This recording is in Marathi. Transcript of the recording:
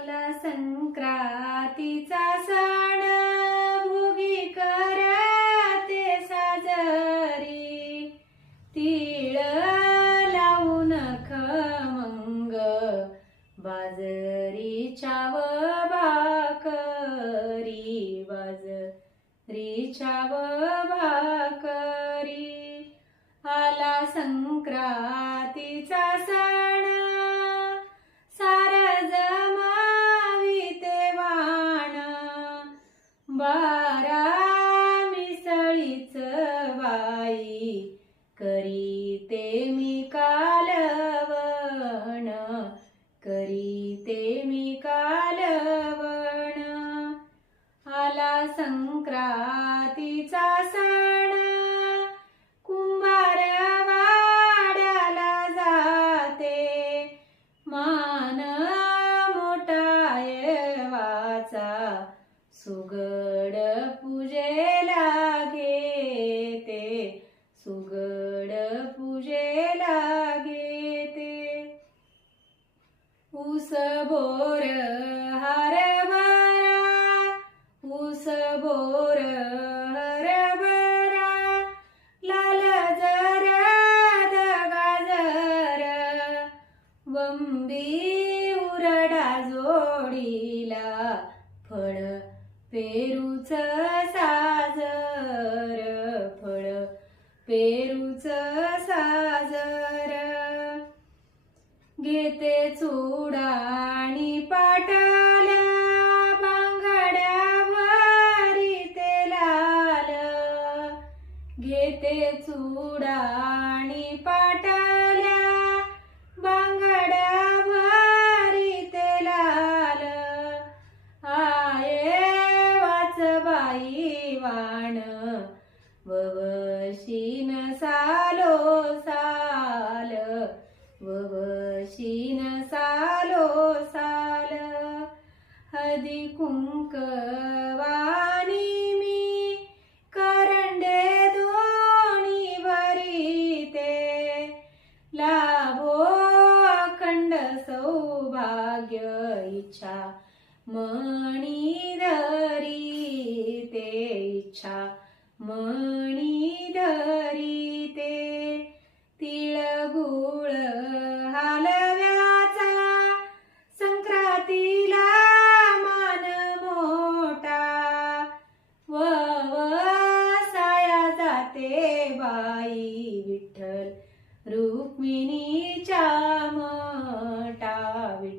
आला संक्रांतीचा सण भोगी करते साजरी, तीळ लावून खमंग बाजरीच्या व भाकरी, बाजरीच्या व भाकरी. आला संक्रांतीचा सण सार जमाविते वाण, बारा मिसळीच बाई करीते मी कालवण, करीते मी कालवण. आला संक्रांतीचा सण कुंभार वाड्याला जाते, मान मोठायवाचा सुगड पूजेला घेते, सुगड पूजेला घेते. ऊस बोर हरभरा, ऊस बोर हरभरा, लाल जरद गाजर, वंबी उरडा जोडीला, फळ पेरूच साजर, फळ पेरूच साजर. घेते चुडाणी पाटाला, बांगड्या भरीते लाल, घेते चुडाणी पाटाला, बांगड्या भरीते लाल. आये वाचबाई वाण ववशीन सालो साल, ववशीन सालो साल. हळदी कुंकवानी मी करंडे दोन्ही भरीते, लाभो अखंड सौभाग्य इच्छा मणी धरीते, इच्छा मणी धरीते. तिळगुळ